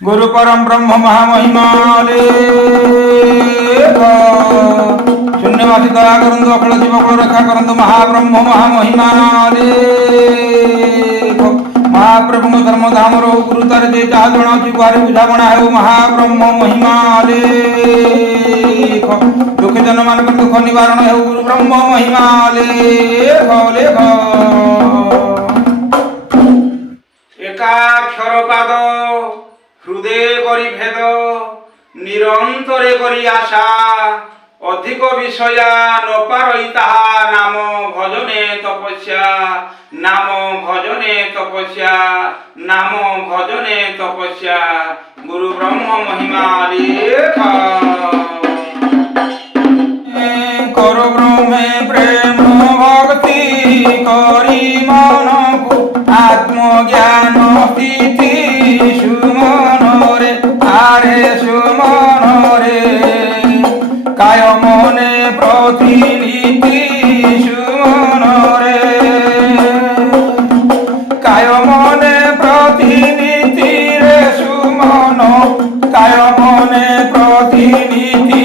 गुरु परम ब्रह्म महामहिमाले शून्यवासी दया करंतु अखिल जीवकुल रक्षा करंतु महाब्रह्म महामहिमाले महाप्रभु धर्म धाम रो गुरु तार जे जहा जण अछि गुहारी बुझावणा हेउ महाब्रह्म महिमाले दुख जन मान दुख निवारण हेउ गुरु ब्रह्म महिमाले लेख एकाक्षर पाद हृदय करी भेद निरंतरे करी आशा अधिक विषया न पारई ताहा नाम भजने तपस्या नाम भजने तपस्या नाम भजने तपस्या गुरु ब्रह्म महिमा लेख कर ब्रह्मे प्रेम भक्ति करी मन को आत्मज्ञान स्थिति सुमन रे आरे सुमन रे काय मने प्रतिनीति सुमन रे काय मने प्रतिनीति रे सुमन काय मने प्रतिनीति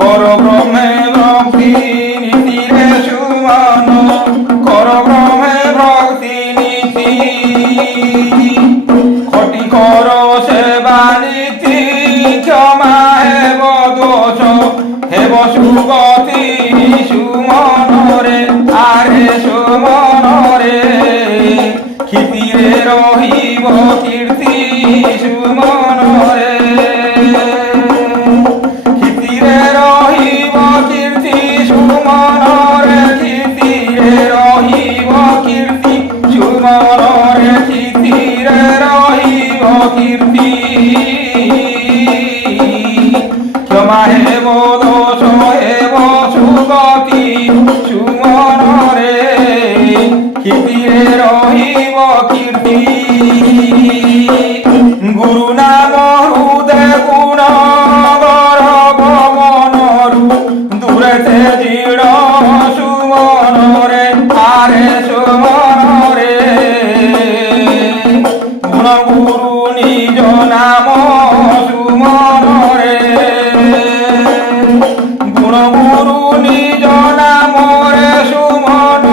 कर ब्रह्मे भक्ति नीति रे सुमन कर ब्रह्मे भक्ति नीति खटी कर सेवा नीति क्षमा हेब दोष हेब सुगति सुमन रे आरे सुमन रे कीर्तिरे रहिब कीर्ति सुमन रे कीर्तिरे रहिब कीर्ति सुमन रे कीर्तिरे रहिब कीर्ति सुमन रे कीर्तिरे रहिब कीर्ति क्षमा हेब दोष हेब सुगति सुमन रे कीर्तिरे रहिब कीर्ति गुरु नाम हृदय गुण गौरव मनरु दूरे से दृढ़ सुमन रे आरे सुमन रे गुण गुरु निज नाम सुमन रे गुण गुरु निज नाम रे सुमन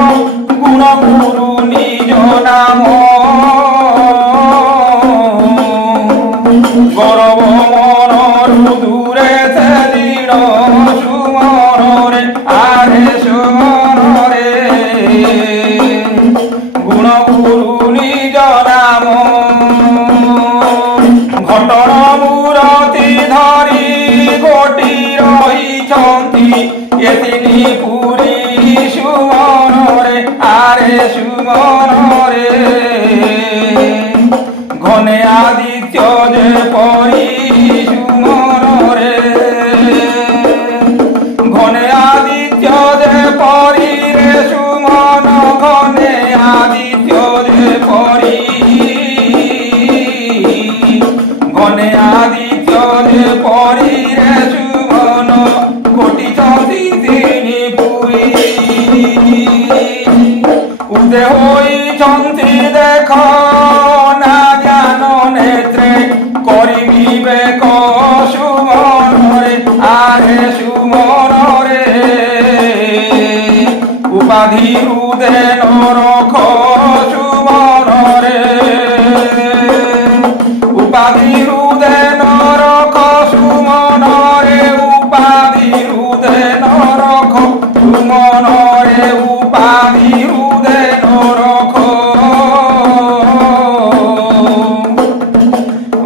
गुण गुरु निज नाम गौरव मनरु दूरे से दृढ़ सुमन रे आरे सुमन रे गुण गुरु निज नाम घटन मूरति धरी गोटी रहिछन्ति एतिनि पुरी सुमन रे आरे सुमन रे घने आदित्य जे परी सुमन रे घने आदित्य जे परी रे सुमन घने आदित्य जे परी घने आदित्य जे परी रे सुमन कोटि चौथी तिनि पुरी उदे होइछन्ति देख ना ज्ञान नेत्रे करि विवेक सुमन रे आरे सुमन रे उपाधि हृदय नरख सुमन रे उपाधि हृदय नरख सुमन रे उपाधि हृदय नरख सुमन रे उपाधि हृदय नरख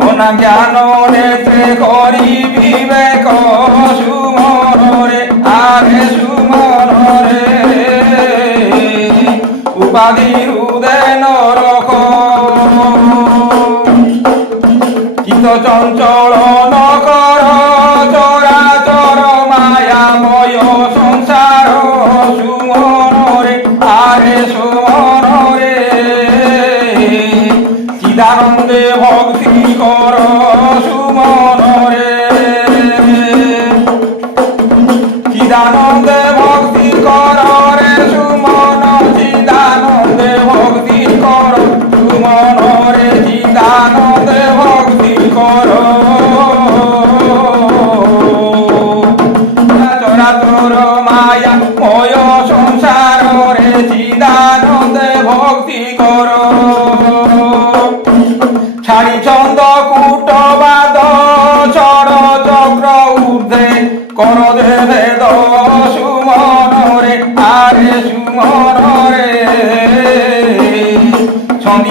अना ज्ञान नेत्रे करि विवेक सुमन रे आरे सुमन रे उपाधि हृदय नरख चित्त चंचल नकर चराचर मायामय संसार सुमन रे आरे सुमन रे चिदानंदे भक्ति कर सुमन रे चिदानंदे भक्ति कर रे सुमन चिदानंदे भक्ति कर सुमन रे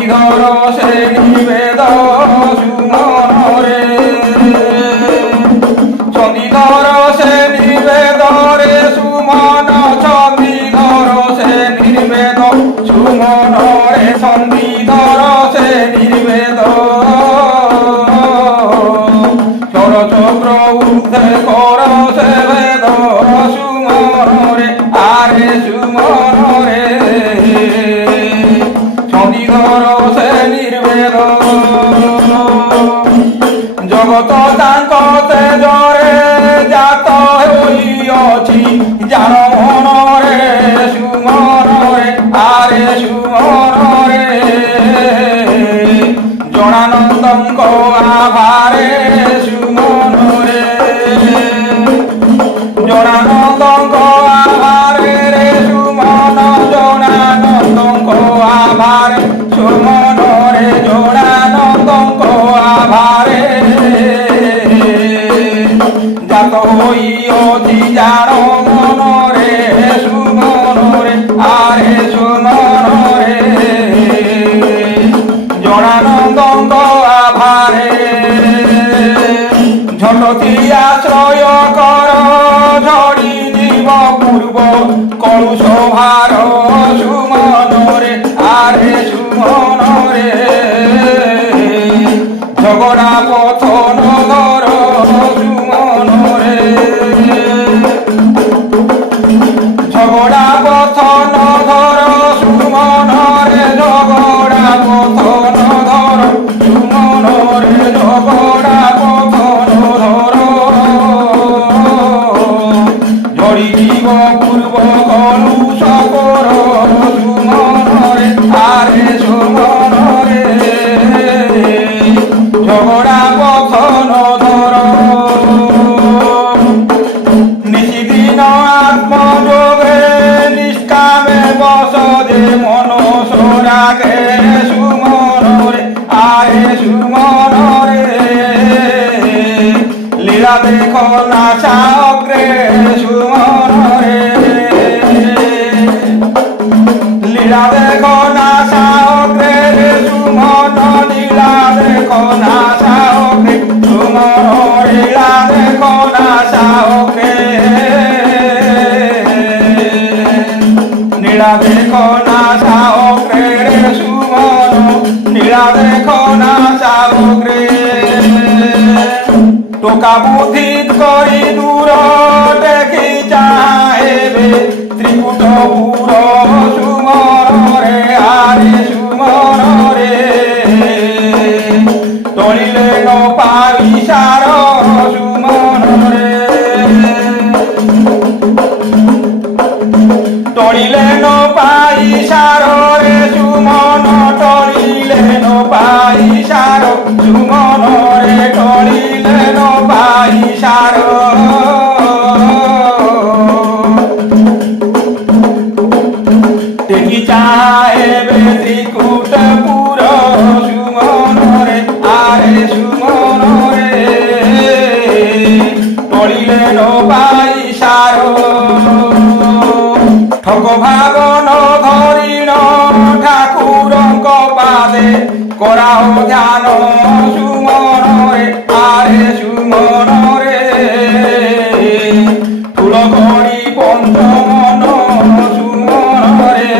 চণ্ডীধর সে নিবেদ সুমনরে চণ্ডীধর সে নিবেদ রে সুমন চণ্ডীধর সে নির্বেদ সুমন রে চণ্ডীধর সে নির্বেদ চক্র ঊর্ধ্বে কর সে বেদ সুমন রে আরে সুমন রে চণ্ডীধর সে নির্বেদ জগত তাঙ্ক তেজরে জাত হইଅছি জান মনরে সুমন রে আরে সুমন রে জনানন্দଙ୍କ আভারে সুমন রে জনানন্দଙ୍କ আভারে রে সুমন জনানন্দଙ୍କ আভারে সুমন রে জনানন্দଙ୍କ আভারে জাত হইଅছি জান মনরে সুমন রে আরে সুমন রে জনানন্দଙ୍କ আভারে ঝটতি আশ্রয় কর ঝড়ি জীব পূর্ব কলুষ ভার সুমন রে আরে সুমন রে ঝগড়া পথন ধর সুমন রে ঝগড়া পথন ধর সুমন রে ঝগড়া পথন ধর সুমন রে ঝগড়া পথন ধর ঝড়ি জীব পূর্ব কলুষ কর সুমন রে আরে সুমন রে ঝগড়া পথন ধর নিশিদিন আত্মযোগে নিষ্কামে বসদে মনস রাগে সুমন রে আরে সুমন রে লীলা দেখ নাশা অগ্রে সুমন রে লীলা দেখ নাশা অগ্রে রে সুমন লীলা দেখ নাশা অগ্রে সুমন লীলা দেখ নাশা অগ্রে নীলা দেখ নাশা অগ্রে রে সুমন নীলা দেখ নাশা অগ্রে টোকা বুদ্ধি করি দূর দেখি চাহেবে ত্রিকুটপুর সুমন রে আরে সুমন রে টলিলে ন পাই সার সুমন রে টলিলে ন পাই সার রে সুমন টলিলে ন পাই সার সুমন রে টলিলে ন পাই সার টেকি চাহেবে ত্রিকুটপুর সুমন রে আরে সুমন রে টলিলে ন পাই সার ঠক ভাবন ধরিণ ঠাকুরଙ୍କ পাদে କରାও ধ্যান সুমন রে আরে সুমন রে ঠুল করি পঞ্চমন সুমন রে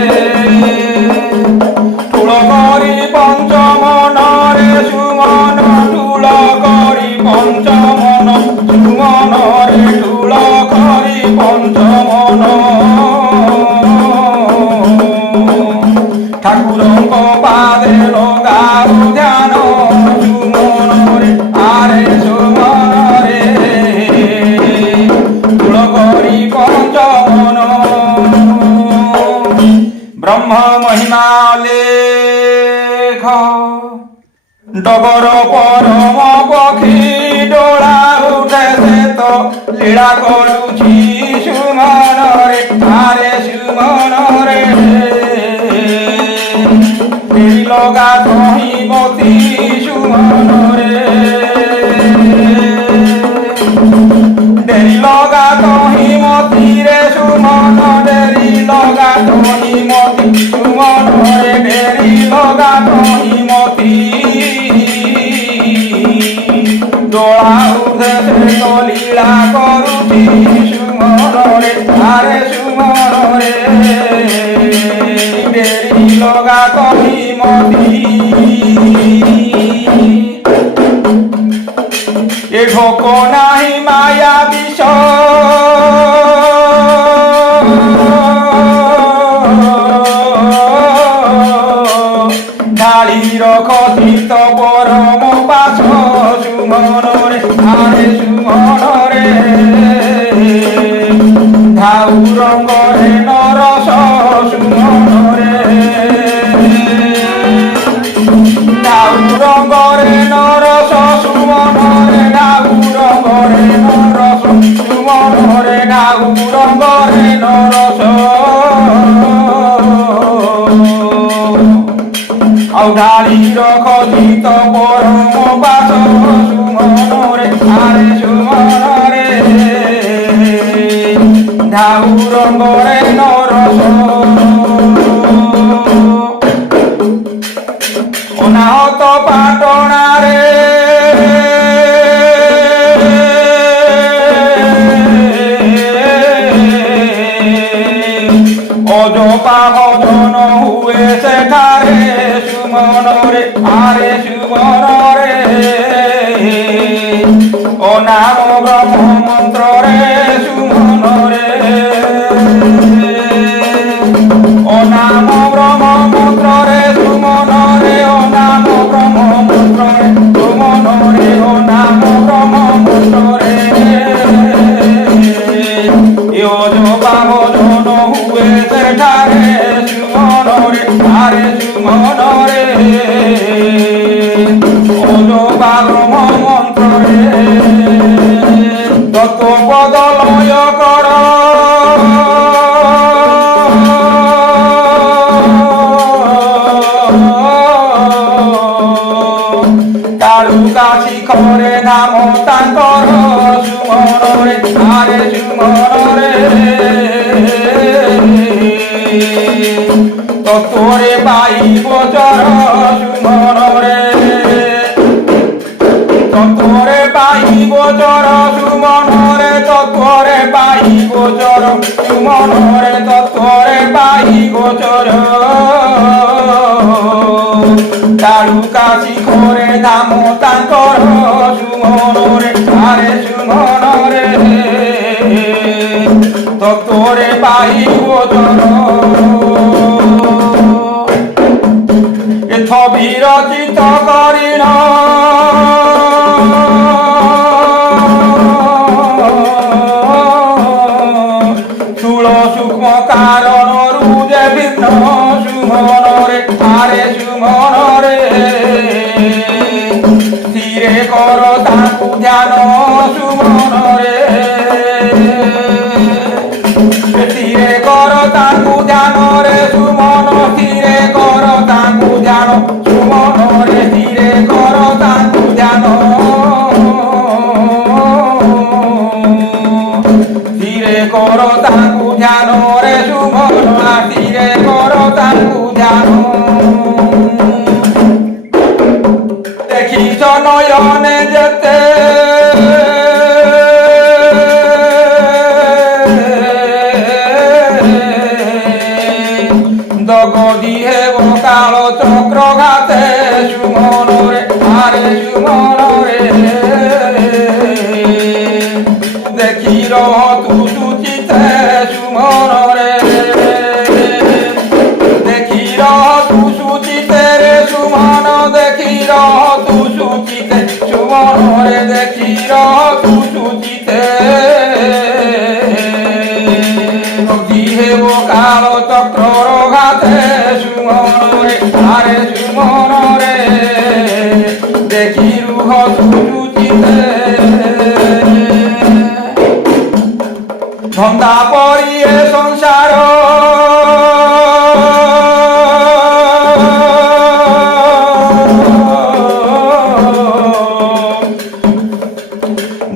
ঠুল করি পঞ্চমন রে সুমন ঠুল করি পঞ্চমন সুমন রে ঠুল করি পঞ্চমন ঠাকুরଙ୍କ পাদে লগাও ধ্যান সুমন রে আরে সুমন রে ঠুল করি পঞ্চমন ব্রহ্ম মহিমা লেখ ডগর পরম পক্ষী ডোলা উঠে সে তো লীলা করুছি সুমন রে আরে সুমন রে লগা তহিমতি সুমন রে ডেরি লগা তহিমতি রে সুমন ডেরি লগা তহিমতি সুমন রে ডেরি লগা ଦୋଳା ଉର୍ଦ୍ଧ୍ୱେ ସେ ତ ଲୀଳା କରୁଛି ସୁମନରେ ଆରେ ସୁମନରେ ଡେରି ଲଗା କହି ମତି ଏ ଢୋକ ନାହିଁ ମାୟା ବିଷ ঢালি রখিত পরম পাশ সুমনরে আরে সুমনরে ঢাউ রঙ্গরে নরস সুমনরে ঢাউ রঙ্গরে নরস সুমনরে ঢাউ রঙ্গরে নরস সুমনরে ঢাউ রঙ্গরে নরস ঢালি রখিত পরম পাশ সুমনরে আরে সুমনরে ঢাউ রঙ্গরে নরস অনাহত পাটনারে অজপা ভজন হুয়ে সেঠারে সুমনরে আরে সুমনরে ও নাম ব্রহ্ম মন্ত্রে সুমনরে ও নাম ব্রহ্ম মন্ত্রে সুমনরে ও নাম ব্রহ্ম মন্ত্রে সুমনরে ও নাম ব্রহ্ম মন্ত্রে অজপা ভজন হুয়ে সেঠারে সুমনরে আরে সুমনরে অজপা ব্রহ্ম মন্ত্রে তত্ত্বপদ লয় কর কালুকা শিখরে নাম তাঙ্কর সুমনরে আরে সুমনরে তত্ত্বরে পাইব চর সুমনরে তত্ত্বরে পাইব চর সুমনরে তত্ত্বরে পাইব চর সুমনরে তত্ত্বরে পাইব চর কালুকা শিখরে ধাম তাঙ্কর সুমনরে আরে সুমনরে তত্ত্বরে পাইব চর এথ বিরচিত করিন স্থূল সূক্ষ্ম কারণরু যে ভিন্ন সুমনরে আরে সুমনরে স্থিরে কর তাকু ধ্যান সুমনরে স্থিরে কর তাকু ধ্যান রে সুমন স্থিরে কর তাকু ধ্যান সুমনরে স্থিরে কর তাকু ধ্যান স্থিরে কর তাকু ধ্যান রে সুমন স্থিরে কর তাকু ধ্যান দেখিছ নয়নে যেতে দগদি হেব কাল চক্র ঘাতে সুমনরে আরে সুমনরে দেখি রহ তু সুচিতে সুমনরে দেখি রহ তু সুচিতে রে সুমন দেখি রহ তু সুচিতে সুমনরে দেখি রহ তু সুচিতে হেব কাল চক্র ঘাতে সুমনরে আরে সুমনরে দেখি রুহ সুচিতে ধন্দা পরিয়ে সংসার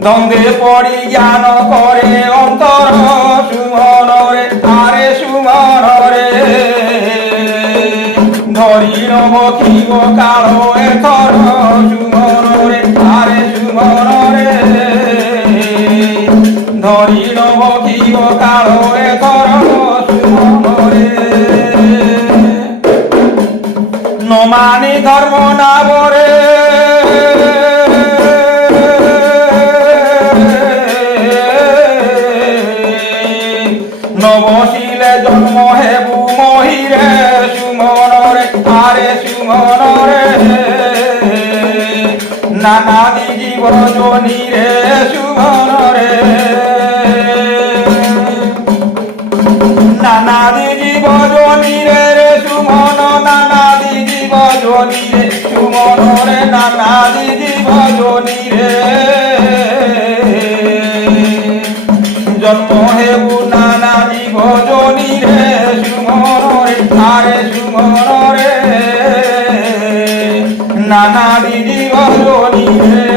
দ্বন্দ্বে পড়ি জ্ঞান করে অন্তর সুমনরে আরে সুমনরে হরিণ বকিব কাল এথর সুমন রে আরে সুমন রে হরিণ বকিব কাল এথর সুমন রে নমানি ধর্ম নাবরে নবশিলে জন্ম হেবু মহিরে সুমন রে আরে সুমন রে নানাদি জীব জনি রে সুমন রে নানাদি জীব জনি রে সুমন নানাদি জীব জনি রে সুমন রে নানাদি জীব জনি রে জন্ম হেবু নানা জীব জনি রে সুমন রে আরে সুমন রে নানাদি জীব জনি রে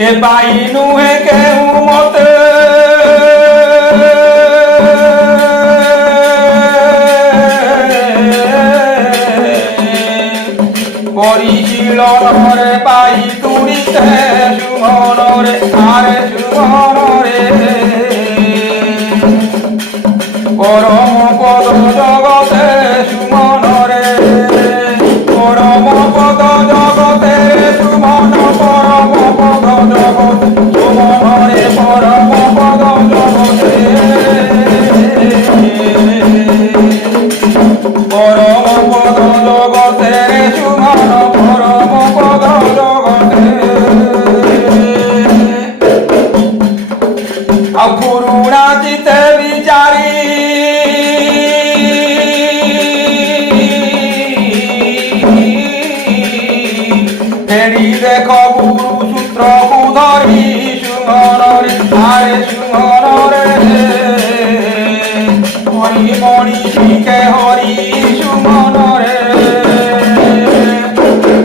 এ পাইনু হে কেউ মতে পরিশীলনরে পাই তুড়িতে সুমন রে আরে সুমন রে পরম পদ জগতে সুমন রে পরম পদ জগতে সুমন পরম পদ জগতে সুমন রে পরম পদ জগতে পরম পদ জগতে সুমন পরম পদ জগতে অপুরুণা চিতে বিচারি ফেরি দেখ গুরু সূত্র ধরি সুমন রে আরে সুমন রে হরি মণি শিখে হরি সুমন রে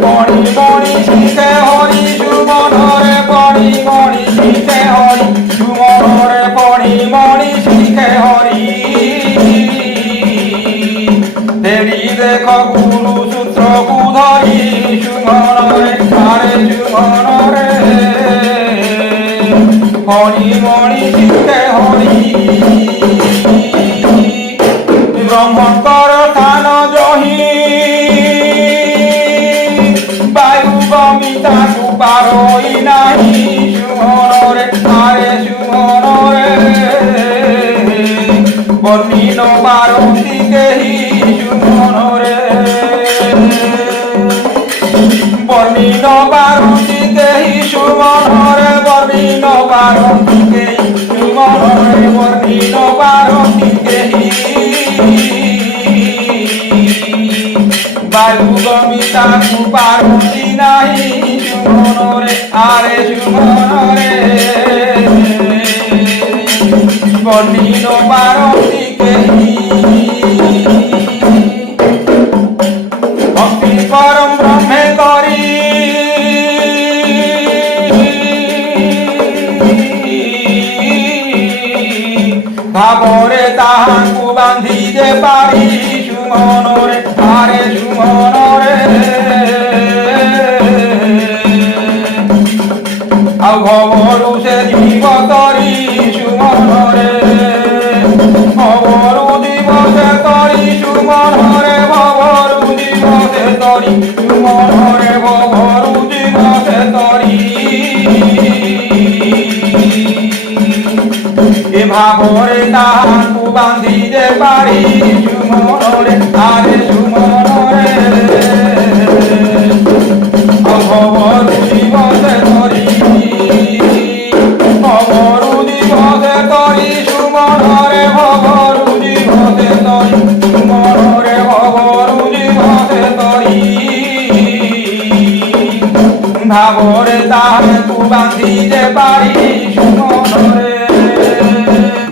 মণি মণি শিখে হরি সুমন রে মণি মণি শিখে হরি সুমন রে মণি মণি শিখে হরি ফেরি দেখ গুরু সূত্র ধরি সুমন রে আরে সুমন রে হরি মণি শিখে হরি ব্রহ্মঙ্কর স্থান জহি বায়ু বমিতাকু পারই নাহি সুমন রে আরে সুমন রে বর্ণিন পারতি কেহি সুমন রে বর্ণিন পারতি কেহি সুমন রে বর্ণিন পারতি কেহি সুমন রে বর্ণিন পারতি কেহি বায়ু বমিতাকু পারতি নাহি সুমন রে আরে সুমন রে বর্ণিন পারতি কেহি ভক্তি পরম ব্রহ্মে করি ভাবরে তাহাকু বান্ধি যে পারি সুমন রে আরে সুমন রে ଆଉ ଭବରୁ ସେ ଜୀବ ତରି ସୁମନ ରେ ଭବରୁ ଜୀବ ସେ ତରି ସୁମନ ରେ ଭବରୁ ଜୀବ ସେ ତରି ସୁମନ ରେ ଭବରୁ ଜୀବ ସେ ତରି এ ভাবরে তাহাকু বান্ধি যে পারি সুমন রে আরে সুমন রে ভবরু দিবসে তরি ভবরু দিবসে তরি সুমন রে ভবরু দিবসে তরি সুমন রে ভবরু দিবসে তরি ভাবরে তাহাকু বান্ধি যে পারি সুমন রে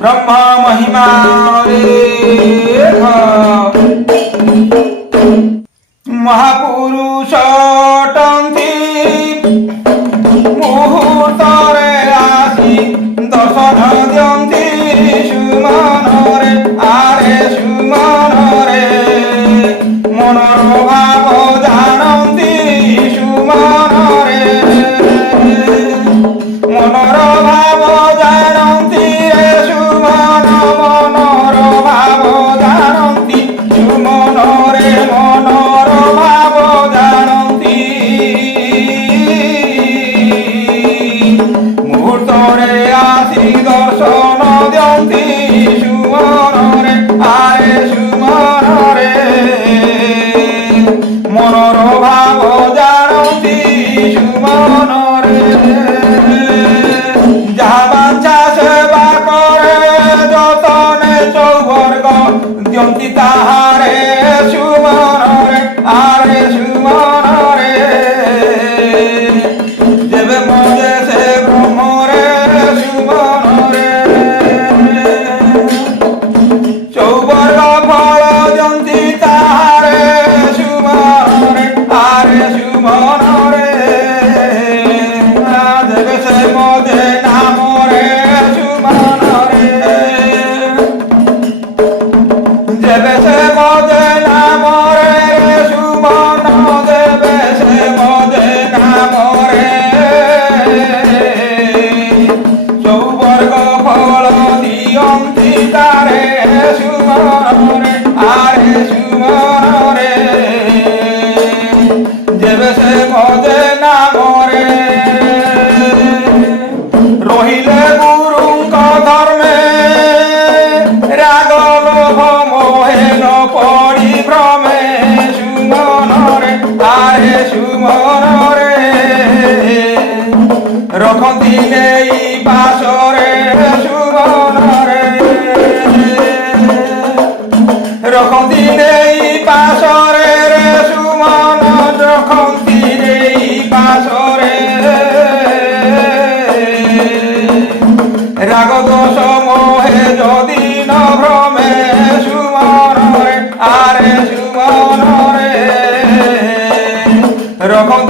ব্রহ্মা মহিমা রে মহাপুরুষ টন্তি মুহূর্তরে আসি দর্শন দিয়ন্তি সুমন রে আরে সুমন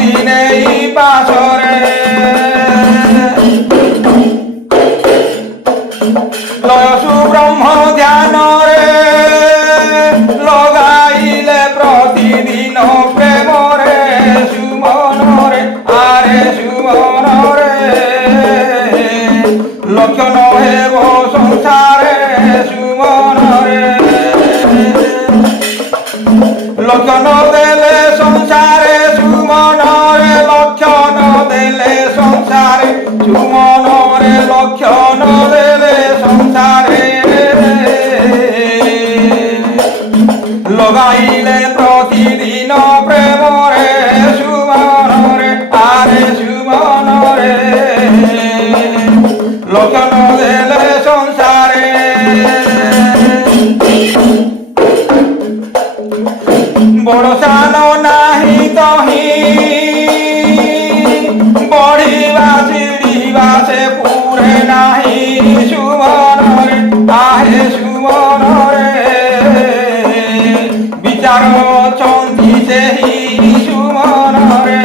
গতি নেই পাশরে লয় সুব্রহ্ম ধ্যানরে লগাইলে প্রতিদিন প্রেমরে সুমনরে আরে সুমনরে লক্ষ্য নহেব সংসারে সুমনরে লক্ষ্য ন দেলে সংসারে সুমনরে লক্ষ্য ন দেলে সংসারে সুমনরে লক্ষ্য ন দেলে সংসারে লগাইলে প্রতিদিন প্রেমরে সুমনরে আরে সুমনরে লক্ষ্য ন দেলে সংসারে বড় সানো নাহি তহি বড়িবা চিড়িবা সে পুরে নাহি সুমনরে আহে সুমনরে বিচার চন্তি সেহি সুমনরে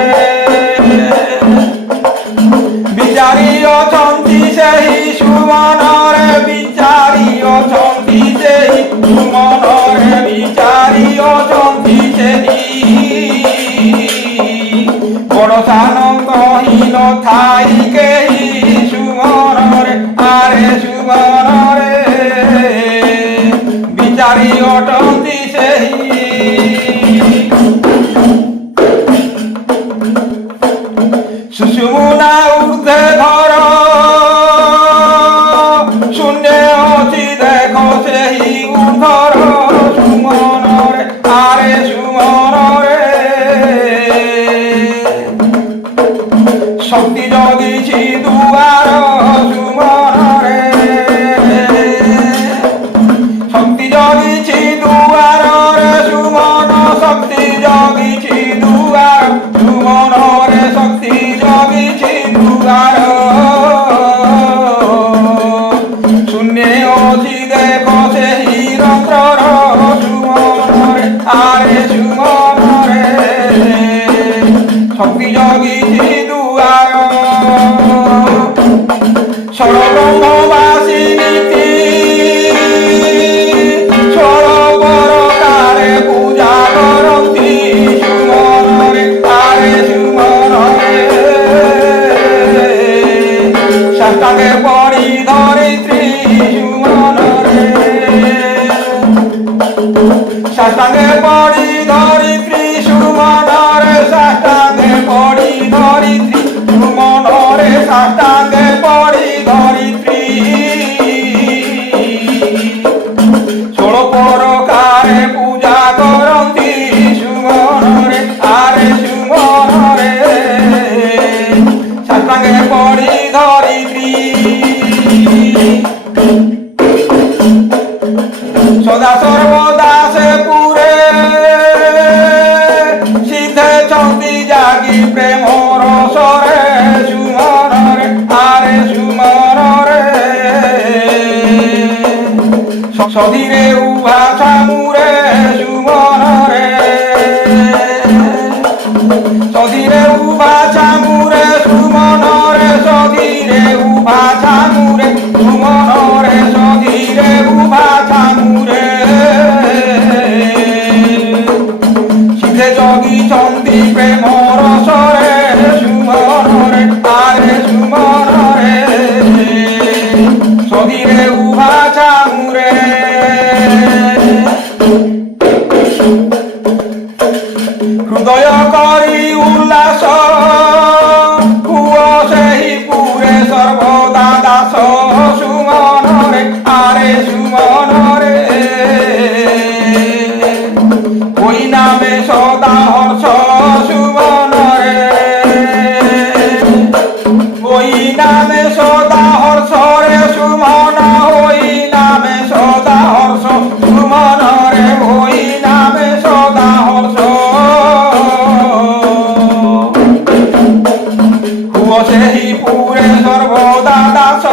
বিচারি অচন্তি সেহি সুমনরে বিচারি অচন্তি সেহি সুমনরে বিচারি অচন্তি সেহি বড় সান কহিন ঠাই কেহি সুমনরে আরে সুমনরে বিচারি অটন্তি সেহি সুষুম্না ঊর্ধ্বে ধর শূন্যে অচি দেখো সেহি ঊর্ধ্বর সুমনরে আরে সুমনরে শক্তি জগিছি দুয়ার সুমনরে শক্তি জগিছি দুয়ার সুমন শক্তি জগিছি দুয়ার সুমনরে শক্তি জগিছি দুয়ার শূন্যে অচি দেখো সেহি রন্ধ্রর সুমনরে আরে সুমনরে শক্তি জগিছি দুয়ার সর্বব্রহ্মবাসী নীতি সর্বরকারে পূজা করন্তি সুমনরে আরে সুমনরে সাষ্টাঙ্গে পড়ি ধরিত্রী সুমনরে সাষ্টাঙ্গে পড়ি ধরিত্রী সুমনরে সাষ্টাঙ্গে পড়ি ধরিত্রী সুমনরে সাষ্টাঙ্গে পড়ি ধরিত্রী ষোড় প্রকারে পূজা করন্তি সুমনরে আরে সুমনরে সাষ্টাঙ্গে পড়ি ধরিত্রী সদা সর্বদা সে পুরে সিদ্ধে চন্দি জাগি প্রেম রসরে সুমনরে আরে সুমনরে সধীরে উভা ছামুরে সুমনরে সধীরে উভা ছামুরে সুমনরে সধীরে উভা ছামুরে সুমনরে সধীরে উভা ছামুরে সিদ্ধে জগি চন্দি প্রেম রসরে সুমনরে আরে সুমনরে সধীরে উভা ছামুরে হৃদয় করি উল্লাস হুয় সেহি পুরে সর্বদা দাস সুমনরে আরে সুমনরে ওই নামে সদা হর্ষ সুমনরে ওই নামে সদা হর্ষ রে সুমন ওই নামে সদা হর্ষ সুমনরে ওই নামে সদা হর্ষ হুয় সেহি পুরে সর্বদা দাস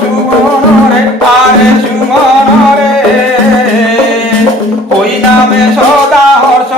সুমনরে আরে সুমনরে ওই নামে সদা হর্ষ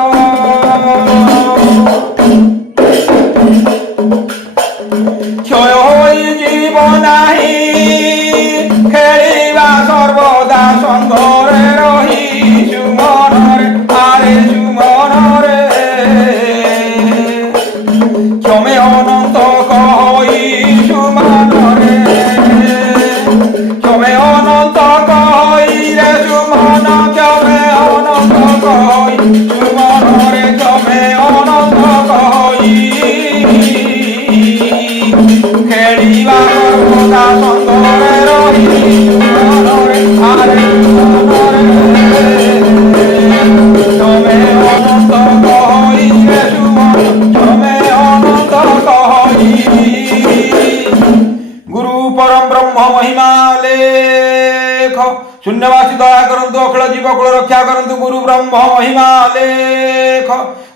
शून्यवासी दया करंतु अखिल जीवकुल रक्षा करंतु गुरु ब्रह्म महिमा लेख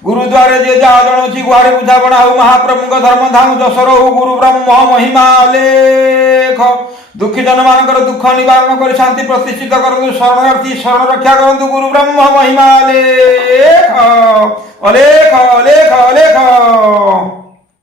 गुरुद्वारे जे जा जणुची गुहारे बुझापड़ा हो महाप्रभु धर्म धाम जसर हो गुरु ब्रह्म महिमा लेख दुखी जन मानकर दुख निवारण कर शांति प्रतिष्ठित करंतु शरणार्थी शरण रक्षा करंतु गुरु ब्रह्म महिमा लेख अलेख अलेख अलेख।